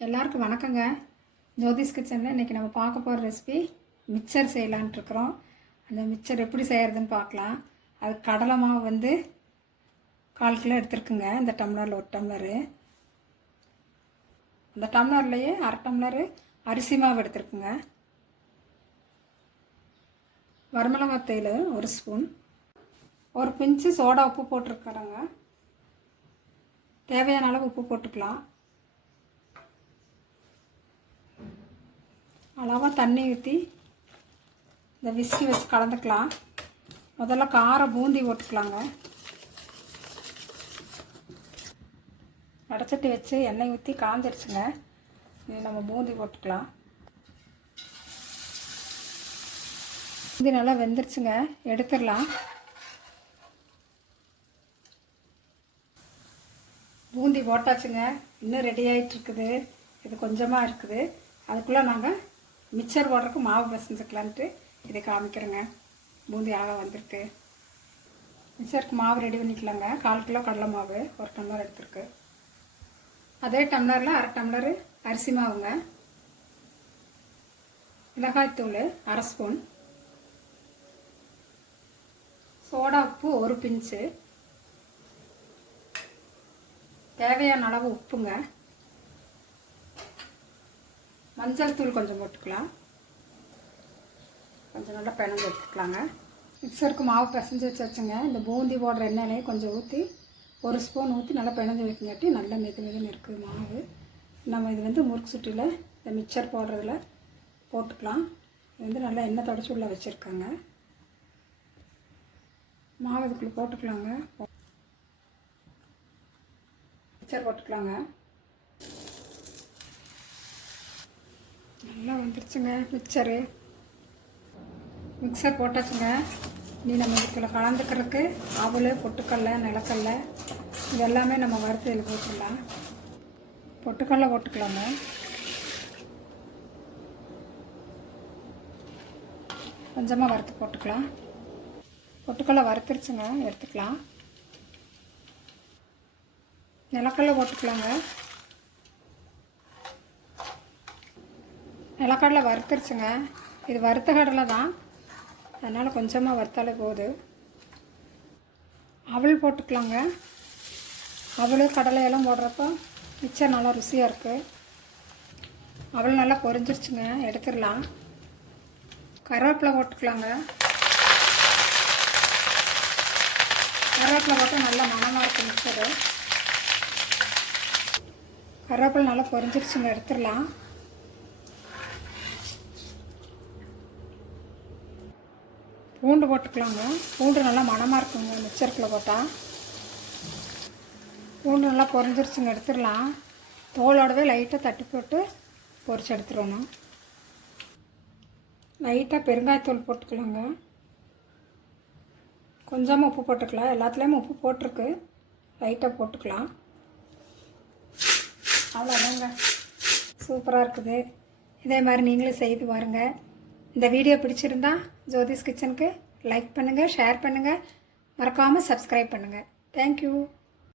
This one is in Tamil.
எல்லாருக்கும் வணக்கங்க. ஜோதிஸ் கிச்சனில் இன்றைக்கி நம்ம பார்க்க போகிற ரெசிபி மிக்சர் செய்யலான்ட்டு இருக்கிறோம். அந்த மிக்சர் எப்படி செய்கிறதுன்னு பார்க்கலாம். அது கடலை மாவு 1/4 கிலோ எடுத்துருக்குங்க. இந்த டம்ளரில் 1 டம்ளரு, அந்த டம்ளர்லேயே 1/2 டம்ளரு அரிசி மாவு எடுத்துருக்குங்க. வரமிளகாய் தேயில் 1 ஸ்பூன், 1 பிஞ்சு சோடா உப்பு போட்டிருக்கிறேங்க. தேவையான அளவு உப்பு போட்டுக்கலாம். அளவாக தண்ணி ஊற்றி இந்த விஸ்கி வச்சு கலந்துக்கலாம். முதல்ல கார பூந்தி போட்டுக்கலாங்க. வடச்சட்டி வச்சு எண்ணெய் ஊற்றி காஞ்சிருச்சுங்க. இது நம்ம பூந்தி போட்டுக்கலாம். பூந்தி நல்லா வெந்துருச்சுங்க, எடுத்துடலாம். பூந்தி போட்டாச்சுங்க. இன்னும் ரெடி ஆகிட்டு இருக்குது. இது கொஞ்சமாக இருக்குது. அதுக்குள்ளே நாங்கள் மிக்சர் போடுறதுக்கு மாவு பிசைஞ்சுக்கலான்ட்டு இதை காமிக்கிறேங்க. பூந்தி ஆக வந்திருக்கு. மிக்சருக்கு மாவு ரெடி பண்ணிக்கலாங்க. 1/4 கிலோ கடலை மாவு 1 டம்ளர் எடுத்துருக்கு. அதே டம்ளரில் 1/2 டம்ளரு அரிசி மாவுங்க. மிளகாய்த்தூள் 1/2 ஸ்பூன், சோடா உப்பு 1 பிஞ்சு, தேவையான அளவு உப்புங்க, மஞ்சள் தூள் கொஞ்சம் போட்டுக்கலாம். கொஞ்சம் நல்லா பிணைஞ்சு எடுத்துக்கலாங்க. மிக்சருக்கு மாவு பிசைஞ்சு வச்சுங்க. இந்த பூந்தி போடுற எண்ணெயிலே கொஞ்சம் ஊற்றி 1 ஸ்பூன் ஊற்றி நல்லா பிணைஞ்சு வைக்கங்காட்டி நல்லா மெதுன்னு இருக்குது மாவு. நம்ம இது முறுக்கு சுட்டியில் இந்த மிக்சர் போடுறதுல போட்டுக்கலாம். இது நல்லா எண்ணெய் தொடச்சி உள்ள வச்சுருக்காங்க. மாவு இதுக்குள்ளே போட்டுக்கலாங்க. மிக்சர் போட்டுக்கலாங்க. நல்லா வந்துருச்சுங்க மிக்சரு. மிக்சர் போட்டாச்சுங்க. நீ நம்ம இதுக்குள்ள கலந்துக்கிறதுக்கு அவல், பொட்டுக்கடலை, நிலக்கடலை இது எல்லாமே நம்ம வறுத்து இதில் போட்டுடலாம். பொட்டுக்கடலை போட்டுக்கலாங்க. கொஞ்சமாக வறுத்து போட்டுக்கலாம். பொட்டுக்கடலை வறுத்துருச்சுங்க, எடுத்துக்கலாம். நிலக்கடலை போட்டுக்கலாங்க. நிலக்கடலை வறுத்துருச்சுங்க. இது வறுத்த கடலை தான், அதனால் கொஞ்சமாக வறுத்தாலே போகுது. அவல் போட்டுக்கலாங்க. அவல் கடலையெல்லாம் போடுறப்போ மிச்சம் நல்லா ருசியாக இருக்குது. அவல் நல்லா பொரிஞ்சிருச்சுங்க, எடுத்துடலாம். கருவேப்பிலை போட்டுக்கலாங்க. கருவேப்பிலை போட்டால் நல்லா மணமாக இருக்குது மிச்சரு. கருவேப்பிலை நல்லா பொரிஞ்சிருச்சுங்க, எடுத்துடலாம். பூண்டு போட்டுக்கலாங்க. பூண்டு நல்லா மணமாக இருக்குங்க மிக்சருக்குள்ளே போட்டால். பூண்டு நல்லா பொரிஞ்சிருச்சுங்க, எடுத்துடலாம். தோலோடவே லைட்டாக தட்டி போட்டு பொரிச்சு எடுத்துடணும். லைட்டாக பெருங்காயத்தூள் போட்டுக்கலாங்க. கொஞ்சமாக உப்பு போட்டுக்கலாம். எல்லாத்துலேயுமே உப்பு போட்டிருக்கு, லைட்டாக போட்டுக்கலாம். அவ்வளோதாங்க, சூப்பராக இருக்குது. இதே மாதிரி நீங்களும் செய்து பாருங்கள். இந்த வீடியோ பிடிச்சிருந்தா ஜோதிஸ் கிச்சனுக்கு லைக் பண்ணுங்கள், ஷேர் பண்ணுங்கள், மறக்காமல் சப்ஸ்கிரைப் பண்ணுங்கள். தேங்க்யூ.